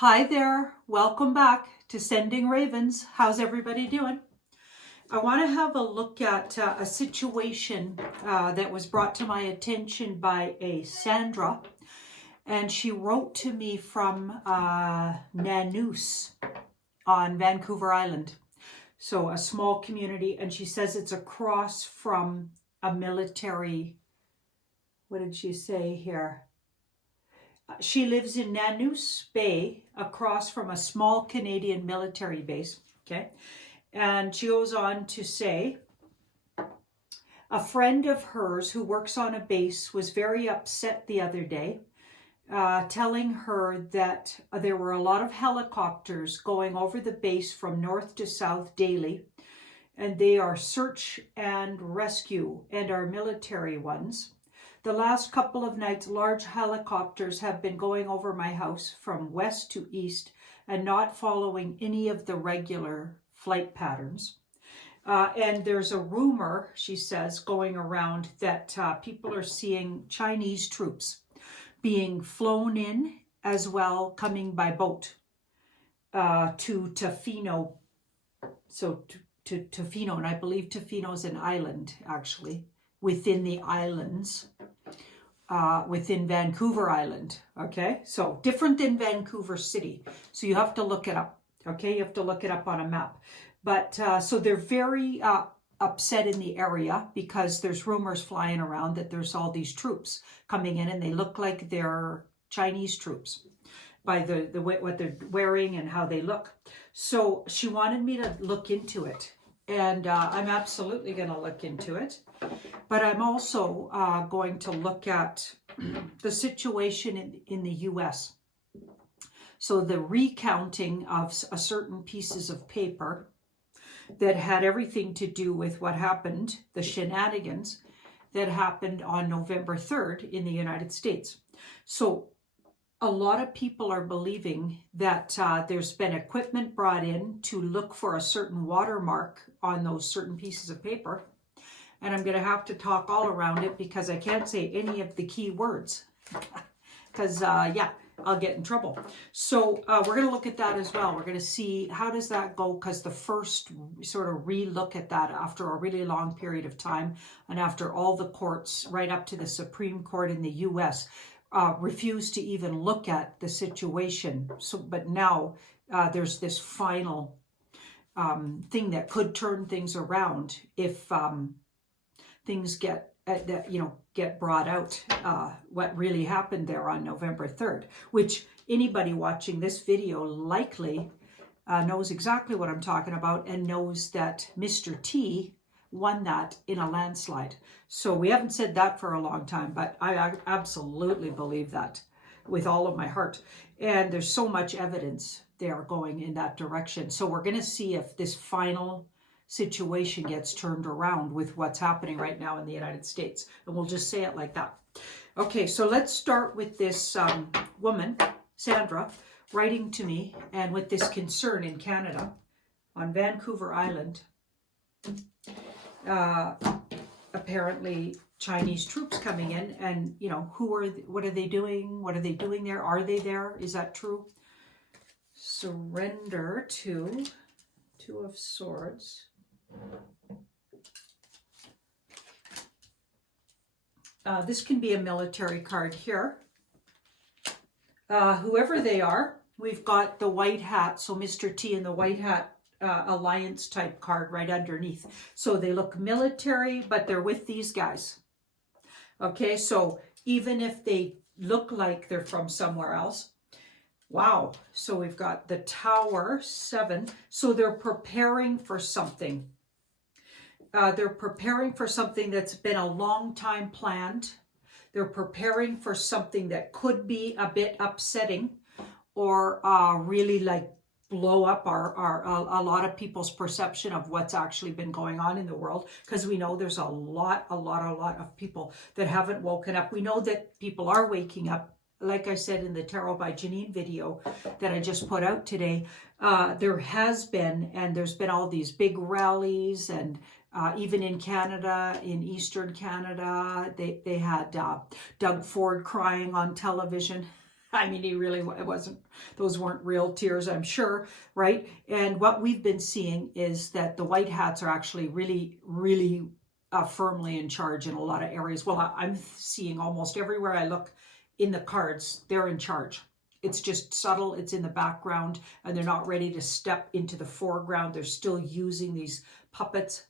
Hi there, welcome back to Sending Ravens. How's everybody doing? I want to have a look at a situation that was brought to my attention by a Sandra, and she wrote to me from Nanoose on Vancouver Island. So a small community, and she says it's across from a military, what did she say here? She lives in Nanoose Bay, across from a small Canadian military base, okay? And she goes on to say, a friend of hers who works on a base was very upset the other day, telling her that there were a lot of helicopters going over the base from north to south daily, and they are search and rescue and are military ones. The last couple of nights, large helicopters have been going over my house from west to east and not following any of the regular flight patterns. And there's a rumor, she says, going around that people are seeing Chinese troops being flown in as well, coming by boat to Tofino. So to Tofino, and I believe Tofino is an island, actually, within the islands. Within Vancouver Island, okay? So different than Vancouver City. So you have to look it up, okay? You have to look it up on a map. But so they're very upset in the area because there's rumors flying around that there's all these troops coming in and they look like they're Chinese troops by the way, what they're wearing and how they look. So she wanted me to look into it. And I'm absolutely going to look into it. But I'm also going to look at the situation in the U.S. So the recounting of certain pieces of paper that had everything to do with what happened, the shenanigans that happened on November 3rd in the United States. So a lot of people are believing that there's been equipment brought in to look for a certain watermark on those certain pieces of paper. And I'm going to have to talk all around it because I can't say any of the key words. Because, yeah, I'll get in trouble. So we're going to look at that as well. We're going to see how does that go, because the first sort of re-look at that after a really long period of time and after all the courts right up to the Supreme Court in the U.S., refused to even look at the situation. So, but now there's this final thing that could turn things around if things get get brought out. What really happened there on November 3rd, which anybody watching this video likely knows exactly what I'm talking about and knows that Mr. T won that in a landslide. So we haven't said that for a long time, but I absolutely believe that with all of my heart. And there's so much evidence there going in that direction. So we're going to see if this final situation gets turned around with what's happening right now in the United States. And we'll just say it like that. Okay, so let's start with this woman, Sandra, writing to me and with this concern in Canada on Vancouver Island. Apparently Chinese troops coming in, and what are they doing? What are they doing there? Are they there? Is that true? Surrender to Two of Swords. This can be a military card here. Whoever they are, we've got the white hat. So Mr. T in the white hat. Alliance type card right underneath. So they look military, but they're with these guys. Okay, so even if they look like they're from somewhere else. Wow. So we've got the Tower 7. So they're preparing for something. They're preparing for something that's been a long time planned. They're preparing for something that could be a bit upsetting or really like blow up a lot of people's perception of what's actually been going on in the world, because we know there's a lot of people that haven't woken up. We know that people are waking up. Like I said in the Tarot by Janine video that I just put out today, there has been, and there's been all these big rallies, and even in Canada, in Eastern Canada, they had Doug Ford crying on television. I mean, it wasn't, those weren't real tears, I'm sure, right? And what we've been seeing is that the white hats are actually really, really firmly in charge in a lot of areas. Well, I'm seeing almost everywhere I look in the cards, they're in charge. It's just subtle, it's in the background, and they're not ready to step into the foreground. They're still using these puppets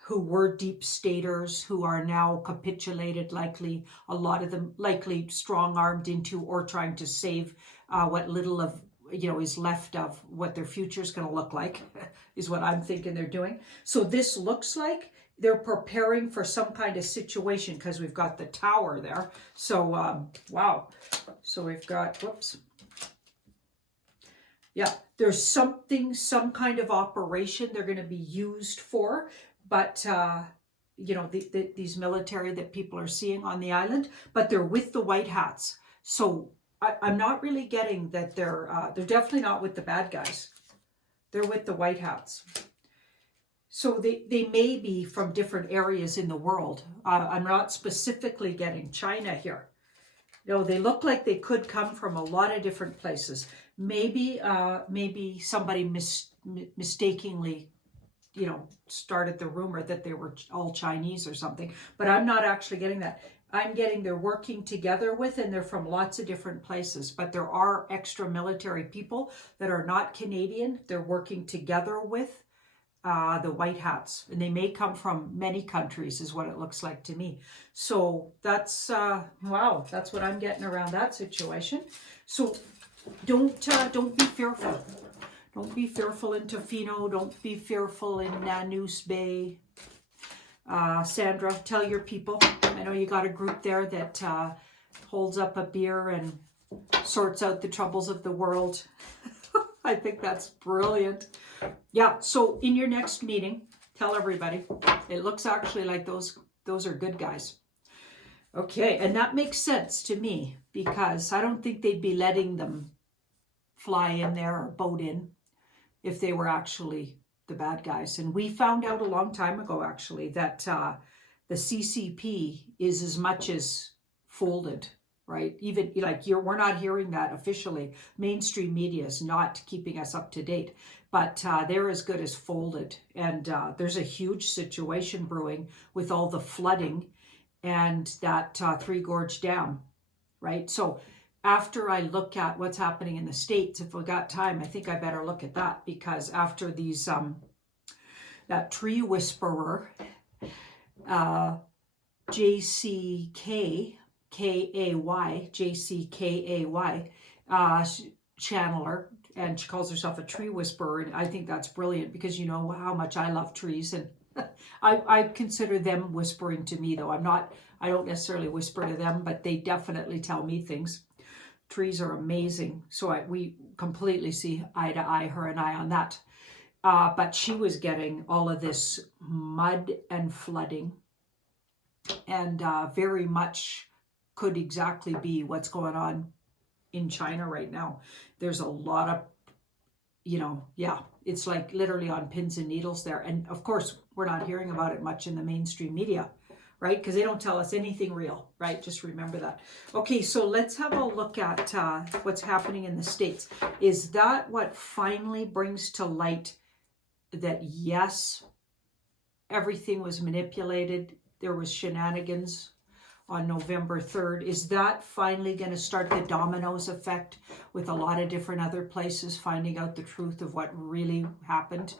who were deep staters, who are now capitulated, likely, a lot of them likely strong-armed into or trying to save what little of, is left of what their future is going to look like, is what I'm thinking they're doing. So this looks like they're preparing for some kind of situation, because we've got the tower there. So, wow. So we've got, whoops. Yeah, there's something, some kind of operation they're going to be used for. But, these military that people are seeing on the island, but they're with the white hats. So I'm not really getting that they're definitely not with the bad guys. They're with the white hats. So they may be from different areas in the world. I'm not specifically getting China here. No, they look like they could come from a lot of different places. Maybe somebody mistakenly, started the rumor that they were all Chinese or something. But I'm not actually getting that. I'm getting they're working together with, and they're from lots of different places. But there are extra military people that are not Canadian. They're working together with the white hats, and they may come from many countries, is what it looks like to me. So that's wow, that's what I'm getting around that situation. So don't be fearful. Don't be fearful in Tofino. Don't be fearful in Nanoose Bay. Sandra, tell your people. I know you got a group there that holds up a beer and sorts out the troubles of the world. I think that's brilliant. Yeah, so in your next meeting, tell everybody. It looks actually like those are good guys. Okay, and that makes sense to me, because I don't think they'd be letting them fly in there or boat in if they were actually the bad guys. And we found out a long time ago, actually, that the CCP is as much as folded, right? Even like we're not hearing that officially. Mainstream media is not keeping us up to date, but they're as good as folded. And there's a huge situation brewing with all the flooding and that Three Gorge Dam, right? So after I look at what's happening in the States, if we got time, I think I better look at that, because after these, that tree whisperer, JCKAY, channeler, and she calls herself a tree whisperer, and I think that's brilliant, because you know how much I love trees, and I consider them whispering to me, though. I don't necessarily whisper to them, but they definitely tell me things. Trees are amazing. So we completely see eye to eye, her and I, on that. But she was getting all of this mud and flooding, and very much could exactly be what's going on in China right now. There's a lot of, yeah, it's like literally on pins and needles there. And of course, we're not hearing about it much in the mainstream media, right? Because they don't tell us anything real, right? Just remember that. Okay, so let's have a look at what's happening in the States. Is that what finally brings to light that, yes, everything was manipulated, there was shenanigans on November 3rd? Is that finally going to start the dominoes effect with a lot of different other places finding out the truth of what really happened?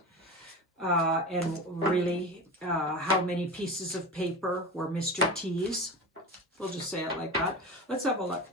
And really how many pieces of paper were Mr. T's? We'll just say it like that. Let's have a look.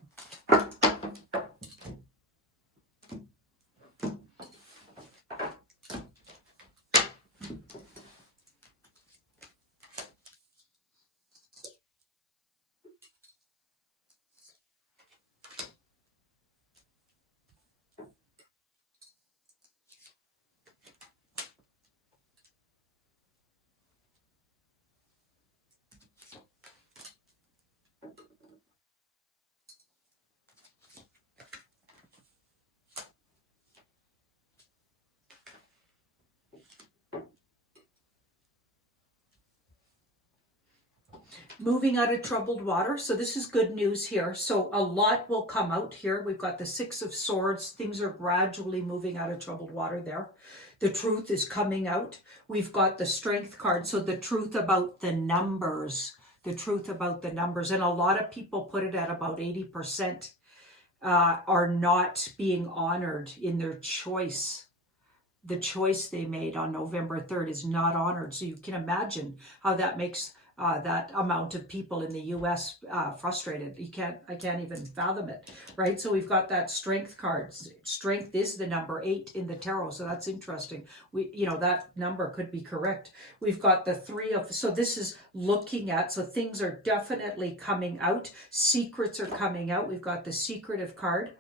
moving out of troubled water. So this is good news here. So a lot will come out here. We've got the Six of Swords. Things are gradually moving out of troubled water there. The truth is coming out. We've got the Strength card. So the truth about the numbers, the truth about the numbers. And a lot of people put it at about 80% are not being honored in their choice. The choice they made on November 3rd is not honored. So you can imagine how that makes that amount of people in the U.S. Frustrated. I can't even fathom it, right? So we've got that Strength card. Strength is the number 8 in the tarot, so that's interesting. That number could be correct. We've got the so this is looking at, so things are definitely coming out. Secrets are coming out. We've got the Secretive card.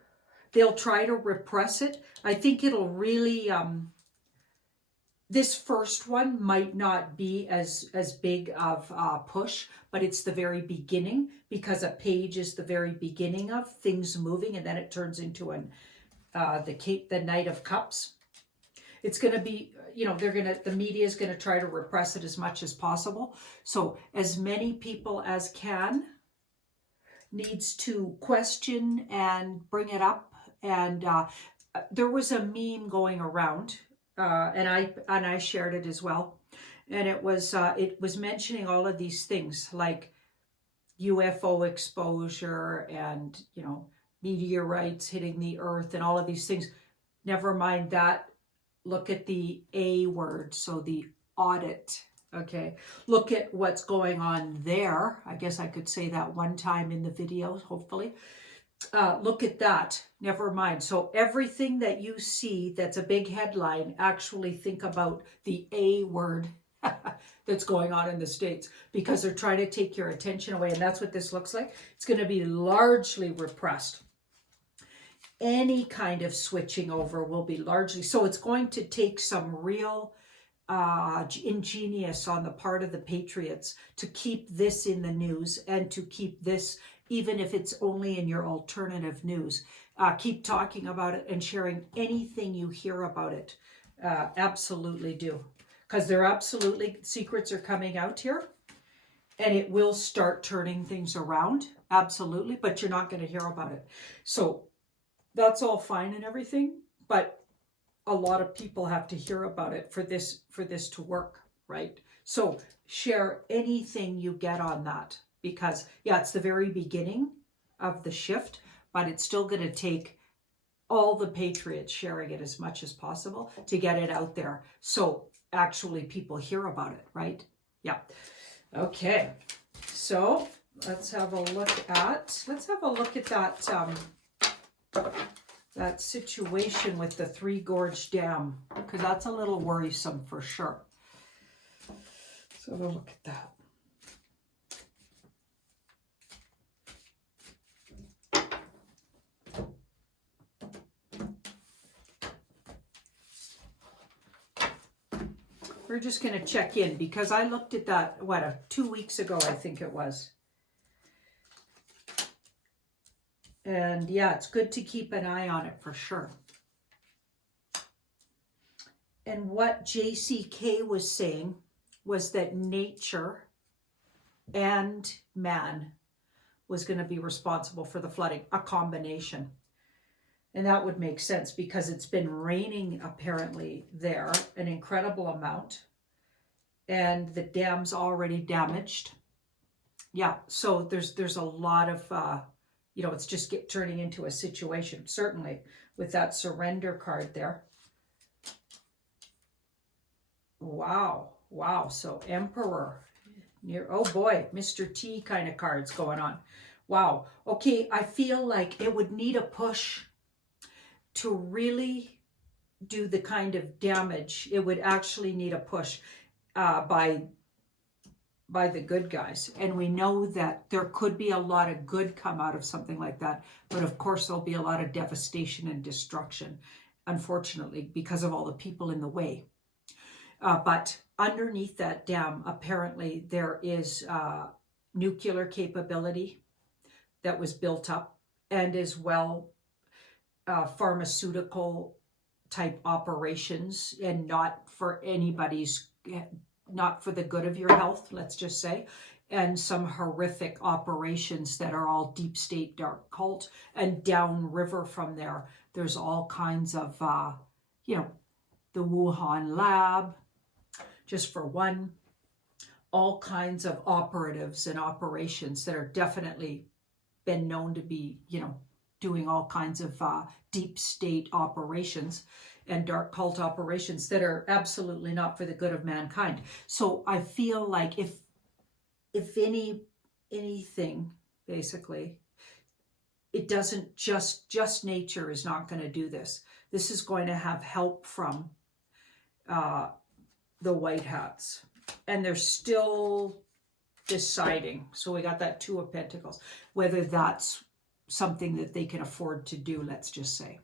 They'll try to repress it. I think it'll really, this first one might not be as big of a push, but it's the very beginning, because a page is the very beginning of things moving, and then it turns into the Knight of Cups. It's going to be, the media is going to try to repress it as much as possible. So as many people as can needs to question and bring it up. And there was a meme going around, and I shared it as well. And it was mentioning all of these things like UFO exposure and, meteorites hitting the earth and all of these things. Never mind that. Look at the A word, so the audit. Okay, look at what's going on there. I guess I could say that one time in the video, hopefully. Look at that. Never mind. So everything that you see that's a big headline, actually think about the A word that's going on in the States, because they're trying to take your attention away. And that's what this looks like. It's going to be largely repressed. Any kind of switching over will be largely. So it's going to take some real ingenious on the part of the patriots to keep this in the news, and to keep this, even if it's only in your alternative news, keep talking about it and sharing anything you hear about it. Absolutely do, because secrets are coming out here, and it will start turning things around. Absolutely, but you're not going to hear about it. So that's all fine and everything, but a lot of people have to hear about it for this to work, right? So share anything you get on that, because it's the very beginning of the shift, but it's still going to take all the patriots sharing it as much as possible to get it out there, so actually people hear about it, right? Yeah. Okay. So let's have a look at that situation with the Three Gorge Dam, because that's a little worrisome for sure. So have a look at that. We're just going to check in, because I looked at that, 2 weeks ago, I think it was. And it's good to keep an eye on it for sure. And what JCK was saying was that nature and man was going to be responsible for the flooding, a combination. And that would make sense, because it's been raining apparently there an incredible amount, and the dam's already damaged. Yeah, so there's a lot of it's just turning into a situation, certainly with that Surrender card there. Wow. So Emperor, oh boy, Mr. T kind of cards going on. Wow. Okay, I feel like it would need a push to really do the kind of damage. It would actually need a push by the good guys. And we know that there could be a lot of good come out of something like that. But of course, there'll be a lot of devastation and destruction, unfortunately, because of all the people in the way. But underneath that dam, apparently there is nuclear capability that was built up, and as well pharmaceutical type operations, and not for the good of your health, let's just say. and some horrific operations that are all deep state dark cult. And downriver from there, there's all kinds of, you know, the Wuhan lab, just for one, all kinds of operatives and operations that are definitely been known to be, you know, doing all kinds of deep state operations and dark cult operations that are absolutely not for the good of mankind. So I feel like if anything, basically, it doesn't just nature is not going to do this. This is going to have help from the white hats, and they're still deciding. So we got that Two of Pentacles, whether that's something that they can afford to do, let's just say,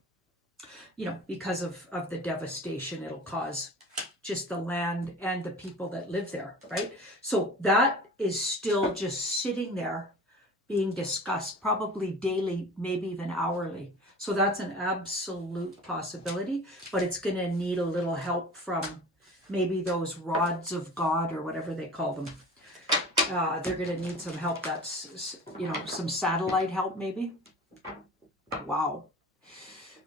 you know, because of the devastation it'll cause just the land and the people that live there, right? So that is still just sitting there being discussed, probably daily, maybe even hourly. So that's an absolute possibility, but it's going to need a little help from maybe those rods of God or whatever they call them. They're going to need some help. That's, you know, some satellite help maybe. Wow.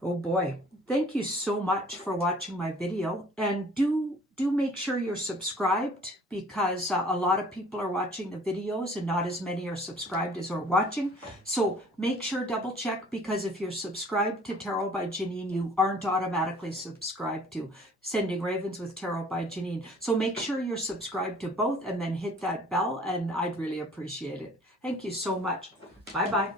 Oh boy. Thank you so much for watching my video, and do make sure you're subscribed, because a lot of people are watching the videos and not as many are subscribed as are watching. So make sure, double check, because if you're subscribed to Tarot by Janine, you aren't automatically subscribed to Sending Ravens with Tarot by Janine. So make sure you're subscribed to both and then hit that bell, and I'd really appreciate it. Thank you so much. Bye-bye.